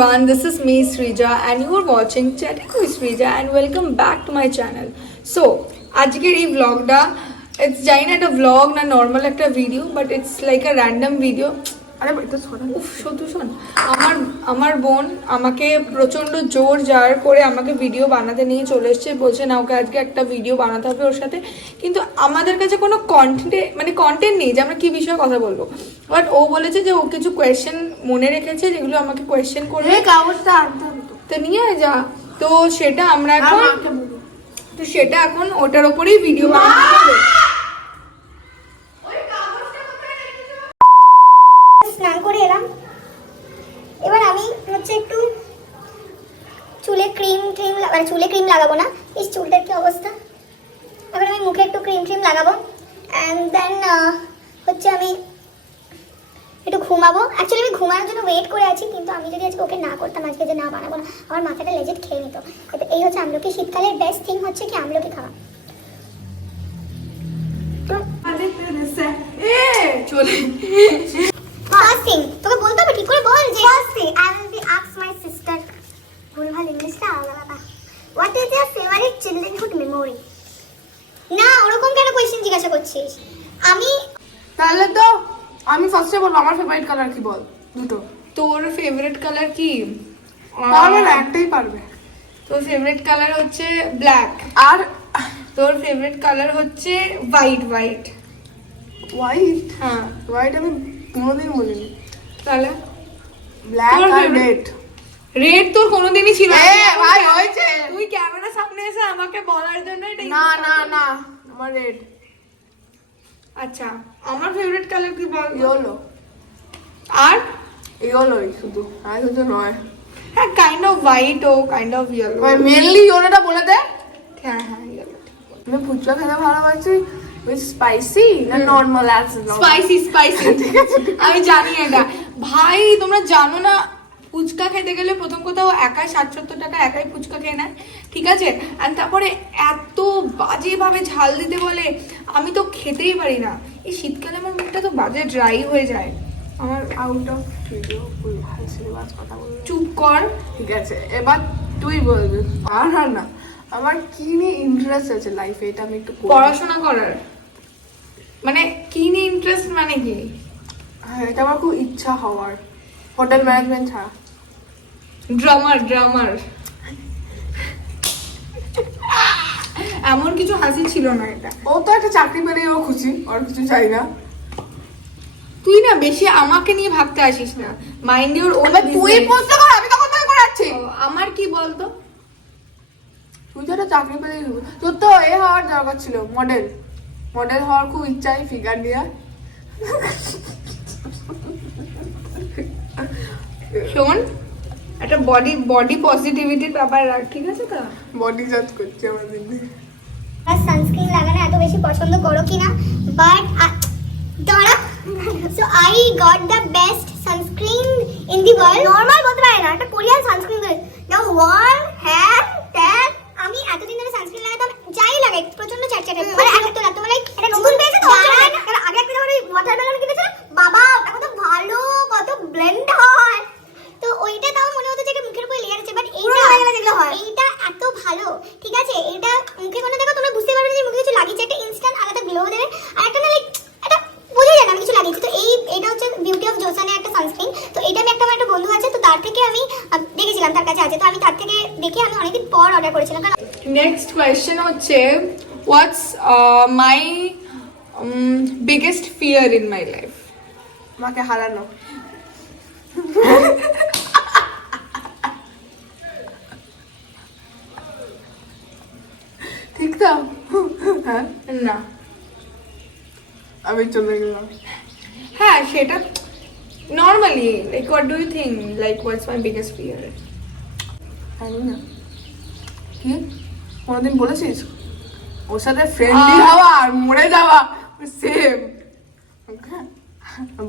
everyone, this is me Srija and you are watching Chatting with Srija and welcome back to my channel. So, আজকের এই vlogটা it's জানি না একটা vlog না normal একটা video but it's like a random video. আরে এটা শোন উফ শুধু শোন আমার বোন আমাকে প্রচন্ড জোর জার করে আমাকে ভিডিও বানাতে নিয়ে চলে এসেছে বলছে না ওকে আজকে একটা ভিডিও বানাতে হবে ওর সাথে কিন্তু আমাদের কাছে কোনো কন্টেন্ট নেই যে আমরা কি বিষয়ে কথা বলবো বাট ও বলেছে যে ও কিছু কোয়েশ্চেন মনে রেখেছে যেগুলো আমাকে কোয়েশ্চেন করবে কাগজটা আনতে হবে তো নিয়ে যা তো সেটা আমরা এখন ওটার উপরেই ভিডিও বানাতে হবে স্নান করে এলাম এবার আমি হচ্ছে একটু চুলে ক্রিম মানে চুলে ক্রিম লাগাবো না এই চুলটার কি অবস্থা এবার আমি মুখে একটু ক্রিম লাগাবো অ্যান্ড দেন হচ্ছে আমি একটু ঘুমাবো অ্যাকচুয়ালি আমি ঘুমানোর জন্য ওয়েট করে আছি কিন্তু আমি যদি আজকে ওকে না করতাম আজকে যে না বানাবো না আমার মাথাটা লেজেট খেয়ে নিত এই হচ্ছে আমলকি শীতকালের বেস্ট থিং হচ্ছে কি আমলকি খাওয়া চলে First thing, তোকে বলতে হবে ঠিক করে বল যে First thing, I will be ask my sister ভুলভাল ইংলিশটা আলাদা What is your favorite childhood memory? না ওরকম কেন কোয়েশ্চেন জিজ্ঞাসা করছিস আমি তাহলে তো আমি ফার্স্টে বলবো আমার ফেভারিট কালার কি বল দুটো তোর ফেভারিট কালার কি পারবে না একটাই পারবে তোর ফেভারিট কালার হচ্ছে ব্ল্যাক আর তোর ফেভারিট কালার হচ্ছে হোয়াইট হোয়াইট হ্যাঁ হোয়াইট আমি কোনোদিন বলিনি তাহলে ব্ল্যাক তোর আর favorite? রেড রেড তোর কোনোদিনই ছিল না ভাই হয়েছে তুই ক্যামেরার সামনে এসে আমাকে বলার জন্য এটা না আমার রেড আচ্ছা আমার ফেভারিট কালার কি বল ইয়েলো আর ইয়েলোই শুধু আর শুধু নয় হ্যাঁ কাইন্ড অফ হোয়াইট ও কাইন্ড অফ ইয়েলো ভাই মেনলি ইয়েলোটা বলে দে হ্যাঁ ইয়েলো আমি ফুচকা খেতে ভালোবাসি উইথ স্পাইসি না নরমাল অ্যাজ স্পাইসি আমি জানি এটা ভাই তোমরা জানো না ফুচকা খেতে গেলে প্রথম কোথাও একাই 60-70 টাকা একাই ফুচকা খেয়ে নেয় ঠিক আছে আর তারপরে এত বাজে ভাবে ঝাল দিতে বলে আমি তো খেতেই পারি না এই শীতকালে আমার মুখটা তো বাজে ড্রাই হয়ে যায় আমার আউট অফ ভিডিও ফুল হাসি বাস কথা বল চুপ কর ঠিক আছে এবার তুই বলবি আর না আমার কি নিয়ে ইন্টারেস্ট আছে লাইফে এটা আমি একটু পড়াশোনা করার মানে কি নিয়ে ইন্টারেস্ট মানে কি হ্যাঁ এটা আমার খুব ইচ্ছা হওয়ার হোটেল ম্যানেজমেন্ট ছাড়া ড্রামার এমন কিছু হাসি ছিল না এটা ও তো একটা চাকরি পেলেই ও খুশি আর কিছু চাই না তুই না বেশি আমাকে নিয়ে ভাবতে আসিস না মাইন্ড ইওর ওন তুই প্রশ্ন কর আমি তখন তোকে করাচ্ছি আমার কি বলতো তুই তো একটা চাকরি পেলেই তোর তো এ হওয়ার দরকার ছিল মডেল হওয়ার খুব ইচ্ছাই ফিগার নিয়ে শোন একটা বডি পজিটিভিটির ব্যাপার রাখ ঠিক আছে তো বডি জাজ করছে আমাদের সানস্ক্রিন লাগানো এত বেশি পছন্দ করো কিনা বাট দাঁড়া so I got the best sunscreen in the world normal বলতে পারে না একটা Korean sunscreen now one hand that আমি এতদিন ধরে সানস্ক্রিন লাগাতাম যাই লাগাই প্রচন্ড চ্যাটচ্যাটে মানে এক একটা লাগতো মানে এটা নতুন পেয়েছে তো আগে একটা ধরে ওয়াটারমেলন কিনেছিলাম বাবা ওটা কত ভালো কত ব্লেন্ড হয় তো ওইটা তাও মনে হতো যে এটা মুখের উপরে লেয়ার আছে বাট এইটা এত ভালো ঠিক আছে এটা মুখে কোনো দেখো তোমরা বুঝতে পারবে যে মুখে কিছু লাগিয়েছে একটা ইনস্ট্যান্ট আলাদা গ্লো দেবে আর একটা না লাইক এটা বোঝা যায় না আমি কিছু লাগিয়েছি তো এটা হচ্ছে বিউটি অফ জোসানের একটা সানস্ক্রিন তো এটা আমি আমার একটা বন্ধু আছে তো তার থেকে আমি দেখেছিলাম তার কাছে আছে তো আমি তার থেকে দেখে আমি অনেকদিন পর অর্ডার করেছিলাম কারণ নেক্সট কোয়েশ্চেন হচ্ছে what's my biggest fear in my life আমাকে হারানো ঠিক তো হ্যাঁ না আমি চলে গেলাম হ্যাঁ সেটা normally like what do you think like what's my biggest fear জানি না কি কোনোদিন বলেছিস ওর সাথে ফ্রেন্ডলি হওয়া আর মরে যাওয়া সেম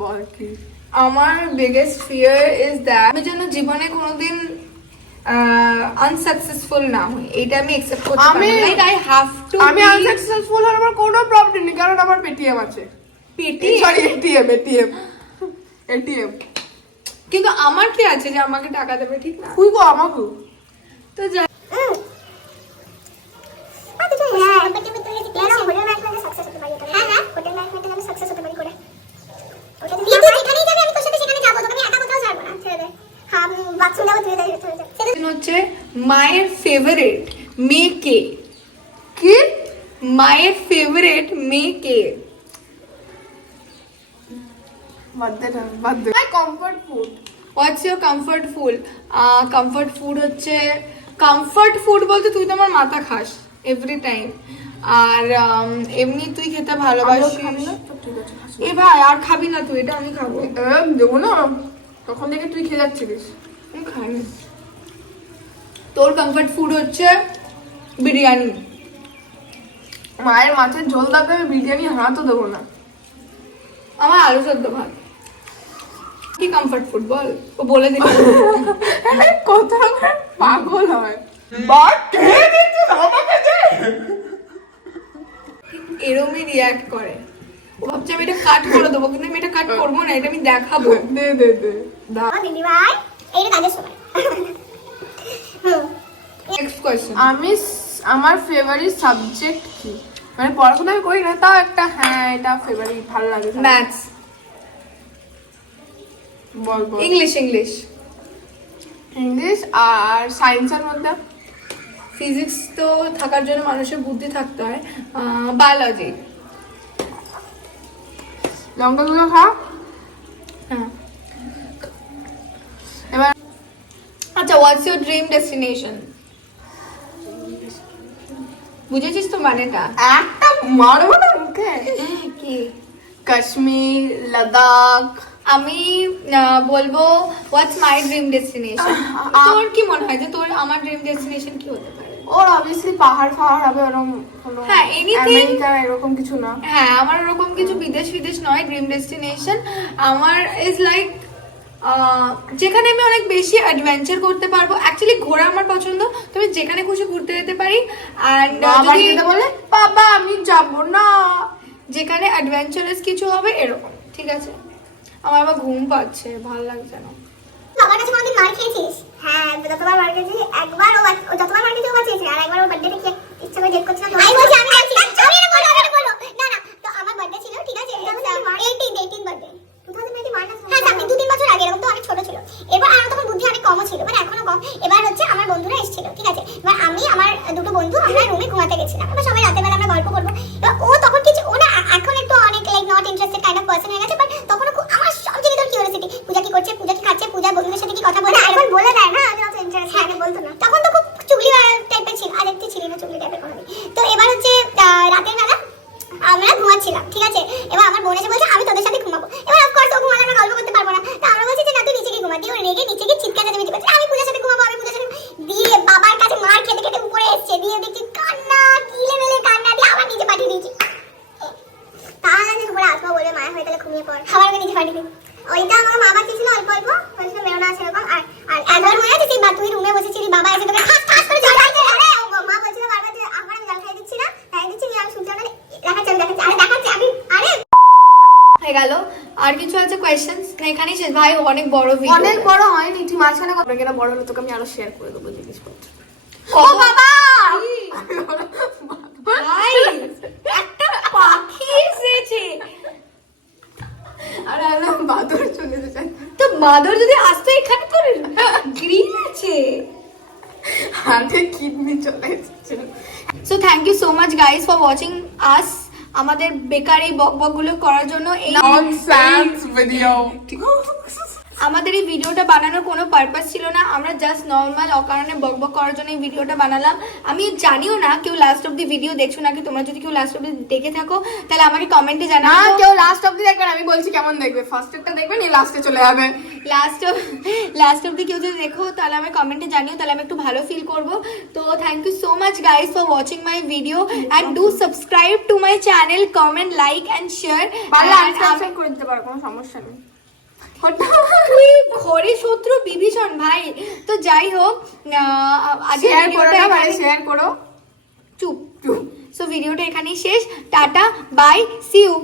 বল কি আমার বিগেস্ট ফিয়ার ইজ দ্যাট আমি যেন জীবনে কোনোদিন আনসাকসেসফুল না হই এটা আমি অ্যাকসেপ্ট করতে পারি না লাইক আই হ্যাভ টু আমি আনসাকসেসফুল হওয়ার আমার কোনো প্রবলেম নেই কারণ আমার পেটিএম আছে পিটি সরি এটিএম কিন্তু আমার কি আছে যে আমাকে টাকা দেবে, ঠিক না? তুই গো আমাকে তো যাই হচ্ছে মায়ের ফেভারিট মেয়ে কে? কি মায়ের ফেভারিট মেয়ে কে? বাদ দে my comfort food. What's your comfort food? Comfort food হচ্ছে, কমফর্ট ফুড বলতে তুই তো আমার মাথা খাস এভরি টাইম, আর এমনি তুই খেতে ভালোবাসিস। ঠিক আছে এ ভাই আর খাবি না তুই, এটা আমি খাবো। দেবো না, তখন থেকে তুই খেয়ে যাচ্ছিলিস। আমি খাইনি। তোর কমফর্ট ফুড হচ্ছে বিরিয়ানি। মায়ের মাছের ঝোল দাও, আমি বিরিয়ানি হাতও দেবো না। আমার আলু সেদ্ধ ভাত। কি কমফর্ট ফুড বল, ও বলে দিল। কত রকম পাগল হয়। বাট খেয়ে দিচ্ছে আমাকে যে এরমই রিয়াক্ট করে। ও ভাবছে আমি এটা কাট করে দেবো, কিন্তু আমি এটা কাট করবো না, এটা আমি দেখাবো। দে দে দে দাও। দিদি ভাই এইটা কাজের সময়। Next question. আমার ফেভারিট সাবজেক্ট কি? মানে পড়াশোনা আমি করি না, তাও একটা হ্যাঁ এটা ফেভারিট, ভালো লাগে। ম্যাথস। বল বল। ইংলিশ। ইংলিশ ইংলিশ আর সায়েন্সের মধ্যে ফিজিক্স তো থাকার জন্য মানুষের বুদ্ধি থাকতে হয়। বায়োলজি। লঙ্কা গুলো খা। হ্যাঁ। এবার আচ্ছা, হোয়াটস ইউর ড্রিম ডেস্টিনেশন? বুঝেছিস তো মানেটা? একটা মারবো না মুখে। কি? কাশ্মীর, লাদাখ। আমি বলবো হোয়াটস মাই ড্রিম ডেস্টিনেশন। তোর কি মনে হয় যে তোর আমার ড্রিম ডেস্টিনেশন কি হতে পারে? ওর অবভিয়াসলি পাহাড় ফাহাড় হবে, ওরকম কোনো হ্যাঁ, anything। আমেরিকা এরকম কিছু না। হ্যাঁ, আমার ওরকম কিছু বিদেশ নয় ড্রিম ডেস্টিনেশন। আমার ইজ লাইক যেখানে আমি অনেক বেশি অ্যাডভেঞ্চার করতে পারবো। অ্যাকচুয়ালি ঘোরা আমার পছন্দ, তবে যেখানে খুশি ঘুরতে যেতে পারি। অ্যান্ড বলে বাবা আমি যাব না, যেখানে অ্যাডভেঞ্চারাস কিছু হবে এরকম, ঠিক আছে? আমার আবার ঘুম পাচ্ছে, ভালো লাগছে না। আমার কাছে কোনদিন মার খেয়েছিস? হ্যাঁ, যতবার মার খেয়েছি, একবার ও যতবার মার খেয়েছি ও বাঁচিয়েছে, আর একবার ওর বার্থডেতে কি ইচ্ছা করে ডেট করছিলাম। আমি বলছি আমি যাচ্ছি। আমি এটা বলো, এটা বলো। না না, তো আমার বার্থডে ছিল, ঠিক আছে? 18 বার্থডে 2021 না? হ্যাঁ, সামনে 2-3 বছর আগে, এরকম তো অনেক ছোট ছিল। এবার আমার তখন বুদ্ধি অনেক কমও ছিল, মানে এখনো কম। এবার হচ্ছে আমার বন্ধুরা এসেছিল, ঠিক আছে? এবার আমি আমার দুটো বন্ধু আমরা রুমে ঘুমাতে গেছিলাম। এবার সবাই রাতের বেলা আমরা গল্প করবো। এবার ও তখন কিছু, ও না এখন একটু অনেক like not interested kind of person হয়ে গেছে, বাট তখন আমার সব জিনিস তোর কিউরিওসিটি, পূজা কি করছে, পূজা কি খাচ্ছে, পূজার বন্ধুদের সাথে কি কথা বলে, এখন বলে দেয় না আমি অত ইন্টারেস্ট আগে বলতো না। তখন তো খুব চুগলি টাইপের ছিল, আর একটু ছিল না চুগলি টাইপের কোনোদিন। তো এবার হচ্ছে রাতের বেলা আমরা ঘুমাচ্ছিলাম, ঠিক আছে? এবার আমার বোন এসে বলছে আমি তোদের সাথে ঘুমাবো। এবার অফকোর্স ও ঘুমালে আমরা গল্প করতে পারবো না, তো আমরা বলছি যে না তুই নিচে গিয়ে ঘুমা। দিয়ে ও রেগে নিচে গিয়ে চিৎকার চেঁচামেচি করছে আমি পূজার সাথে ঘুমাবো, আমি পূজার সাথে। দিয়ে বাবার কাছে মার খেতে খেতে উপরে এসছে, দিয়ে দেখছি কান্না, কি লেভেলের কান্না, দিয়ে আবার নিচে পাঠিয়ে দিয়েছি। তাহলে উপরে আসবো বলে মায়ের হয়ে তাহলে ঘুমিয়ে পড়, খাবার নিচে পাঠিয়ে দিই। ওইটা আমার মা বাঁচিয়েছিল অল্প অল্প, বলছিল মেয়েও না সেরকম। আর একবার মনে আছে সেই তুই রুমে বসেছিলি, বাবা এসে তোকে ঠাস ঠাস করে জল খাইছে। আরে মা বলছিল বারবার যে আমার আমি জল খাই দিচ্ছি না, তাই দিচ্ছি আমি শুনছি না, দেখাচ্ছি আরে দেখাচ্ছি আমি। আরে হয়ে গেল। আর কিছু আছে কোয়েশ্চেন্স? না এখানেই শেষ ভাই, অনেক বড় ভিডিও। অনেক বড় হয়নি, তুই মাঝখানে কথা কেন বড় হলো, তোকে আমি আরো শেয়ার করে দেবো জিনিসপত্র। ও বাবা, ভাই একটা পাখি এসেছে। আর আমি বাদর চলে যেতে চাই, তো বাদর যদি আসতো এখানে, তোর গ্রিল আছে। হাতে কিডনি চলে এসেছে। So thank you so much guys for watching us. আমাদের বেকার এই বক গুলো করার জন্য ননসেন্স ভিডিও। আমাদের এই ভিডিওটা বানানোর কোনো পারপাস ছিল না, আমরা জাস্ট নর্মাল অকারণে বকবক করার জন্য এই ভিডিওটা বানালাম। আমি জানিও না কেউ লাস্ট অব দি ভিডিও দেখছো নাকি, তোমরা যদি কেউ লাস্ট অব দি দেখে থাকো তাহলে আমাকে কমেন্টে না জানাও। কেউ লাস্ট অবধি দেখবেন, আমি বলছি কেমন দেখবে, ফার্স্টেরটা দেখবেন এই লাস্টে চলে যাবে। লাস্ট অব দি কেউ যদি দেখো তাহলে আমি কমেন্টে জানিও, তাহলে আমি একটু ভালো ফিল করব। তো thank you so much guys for watching my video and do subscribe to my channel, comment, like and share. আমি করে দিতে পারো, কোনো সমস্যা নেই। তুই ঘরে শত্রু বিভীষণ ভাই। তো যাই হোক, আজকে শেয়ার করো না ভাই, শেয়ার করো। চুপ। সো ভিডিওটা এখানেই শেষ। Tata, bye, see you.